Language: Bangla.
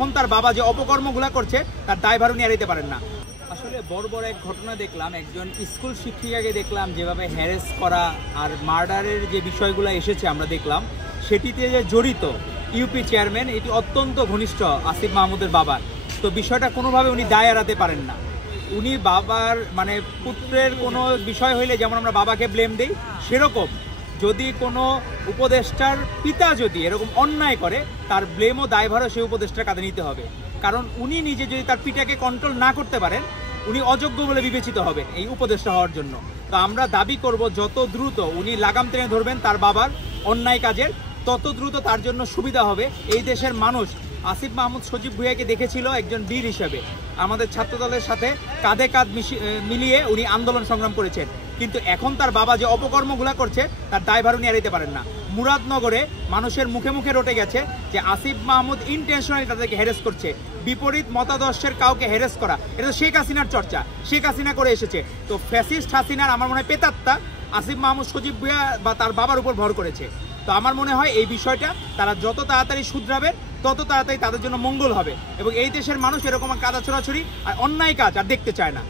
এখন তার বাবা যে অপকর্মগুলো করছে তার দায়ভার উনি এড়াইতে পারেন না। আসলে বড় বড় এক ঘটনা দেখলাম, একজন স্কুল শিক্ষিকাকে দেখলাম যেভাবে হ্যারেস করা আর মার্ডারের যে বিষয়গুলো এসেছে আমরা দেখলাম, সেটিতে যে জড়িত ইউপি চেয়ারম্যান, এটি অত্যন্ত ঘনিষ্ঠ আসিফ মাহমুদের বাবার। তো বিষয়টা কোনোভাবে উনি দায় এড়াতে পারেন না। উনি বাবার মানে পুত্রের কোনো বিষয় হইলে যেমন আমরা বাবাকে ব্লেম দিই, সেরকম যদি কোনো উপদেষ্টার পিতা যদি এরকম অন্যায় করে তার ব্লেম ও দায়ভারও সেই উপদেষ্টার কাঁধে নিতে হবে। কারণ উনি নিজে যদি তার পিতাকে কন্ট্রোল না করতে পারেন, উনি অযোগ্য বলে বিবেচিত হবেন এই উপদেষ্টা হওয়ার জন্য। তো আমরা দাবি করব যত দ্রুত উনি লাগাম টেনে ধরবেন তার বাবার অন্যায় কাজের, তত দ্রুত তার জন্য সুবিধা হবে। এই দেশের মানুষ আসিফ মাহমুদ সজীব ভুঁইয়াকে দেখেছিল একজন বীর হিসেবে, আমাদের ছাত্রদলের সাথে কাঁধে কাঁধ মিলিয়ে উনি আন্দোলন সংগ্রাম করেছেন। কিন্তু এখন তার বাবা যে অপকর্মগুলো করছে তার দায়ভার উনি এড়াইতে পারেন না। মুরাদনগরে মানুষের মুখে মুখে রটে গেছে যে আসিফ মাহমুদ ইন্টেনশনালি তাদেরকে হ্যারেস করছে। বিপরীত মতাদর্শের কাউকে হ্যারেস করা এটা তো শেখ হাসিনার চর্চা, শেখ হাসিনা করে এসেছে। তো ফ্যাসিস্ট হাসিনার আমার মনে হয় পেতাত্তা আসিফ মাহমুদ সজীব ভুঁইয়া বা তার বাবার উপর ভর করেছে। তো আমার মনে হয় এই বিষয়টা তারা যত তাড়াতাড়ি শুধরাবে তত তাড়াতাড়ি তাদের জন্য মঙ্গল হবে, এবং এই দেশের মানুষ এরকম কাদা ছোড়াছড়ি আর অন্যায় কাজ আর দেখতে চায় না।